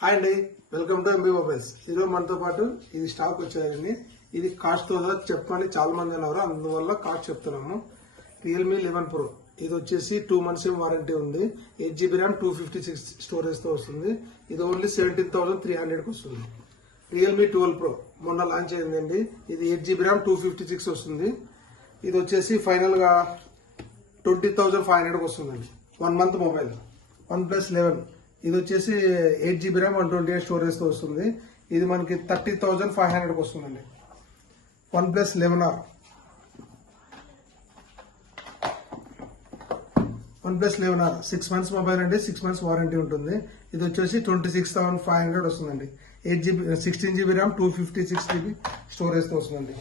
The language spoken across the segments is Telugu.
హాయ్ అండి వెల్కమ్ టు ఎంబీ మొబైల్స్ ఈరోజు మనతో పాటు ఇది స్టాక్ వచ్చారండి ఇది కాస్ట్ చెప్పమని చాలా మంది అన్నారు. అందువల్ల కాస్ట్ చెప్తున్నాము. రియల్మీ లెవెన్ ప్రో ఇది వచ్చేసి టూ మంత్స్ వారంటీ ఉంది. Eight GB RAM two fifty six స్టోరేజ్తో వస్తుంది. ఇది ఓన్లీ సెవెంటీన్ థౌసండ్ త్రీ హండ్రెడ్కి వస్తుంది. రియల్మీ ట్వెల్వ్ ప్రో మొన్న లాంచ్ అయిందండి. ఇది eight GB RAM two fifty six వస్తుంది. ఇది వచ్చేసి ఫైనల్గా ట్వంటీ థౌజండ్ ఫైవ్ హండ్రెడ్కి వస్తుందండి. One month mobile OnePlus eleven ఇది వచ్చేసి eight GB RAM one twenty eight స్టోరేజ్తో వస్తుంది. ఇది మనకి థర్టీ థౌజండ్ ఫైవ్ హండ్రెడ్కి వస్తుందండి. OnePlus eleven R. OnePlus eleven R. Six months mobile అండి సిక్స్ మంత్స్ వారంటీ ఉంటుంది. ఇది వచ్చేసి twenty six thousand five hundred వస్తుందండి. Eight GB sixteen GB RAM two fifty six GB స్టోరేజ్తో వస్తుందండి.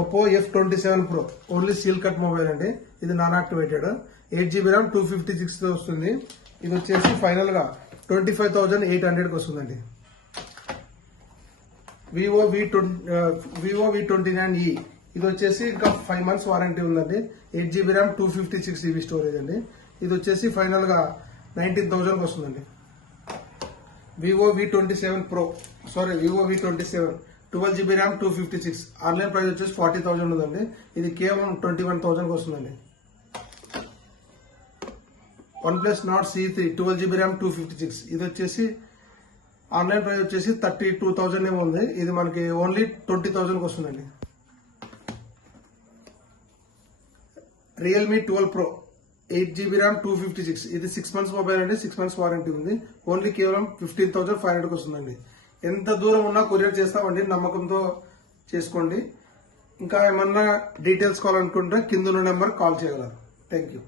Oppo F twenty seven pro only seal cut mobile అండి. ఇది non activated. Eight GB RAM two fifty సిక్స్తో వస్తుంది. ఇది వచ్చేసి ఫైనల్గా ట్వంటీ ఫైవ్ థౌసండ్ ఎయిట్ హండ్రెడ్కి వస్తుందండి. Vivo V Vivo V twenty nine E ఇది వచ్చేసి ఇంకా ఫైవ్ మంత్స్ వారంటీ ఉందండి. Eight GB RAM two fifty six GB storage అండి. ఇది వచ్చేసి ఫైనల్గా నైన్టీన్ థౌసండ్కి వస్తుందండి. Vivo V twenty seven pro sorry Vivo V twenty seven twelve GB RAM two fifty six online price వచ్చేసి ఫార్టీ థౌసండ్ ఉందండి. ఇది కేవలం ట్వంటీ వన్ థౌజండ్కి వస్తుందండి. OnePlus Nord C three twelve GB RAM two fifty six. ఇది వచ్చేసి ఆన్లైన్ ప్రైస్ వచ్చేసి థర్టీ టూ థౌసండ్ ఏమో ఉంది. ఇది మనకి ఓన్లీ ట్వంటీ థౌజండ్కి వస్తుందండి. Realme twelve pro eight GB RAM two fifty six. ఇది సిక్స్ మంత్స్ మొబైల్ అండి. సిక్స్ మంత్స్ వారంటీ ఉంది. ఓన్లీ కేవలం ఫిఫ్టీన్ థౌసండ్ ఫైవ్ హండ్రెడ్కి వస్తుందండి. ఎంత దూరం ఉన్నా కొరియర్ చేస్తామండి. నమ్మకంతో చేసుకోండి. ఇంకా ఏమన్నా డీటెయిల్స్ కావాలనుకుంటే కింద ఉన్న నెంబర్ కాల్ చేయగలరు. Thank you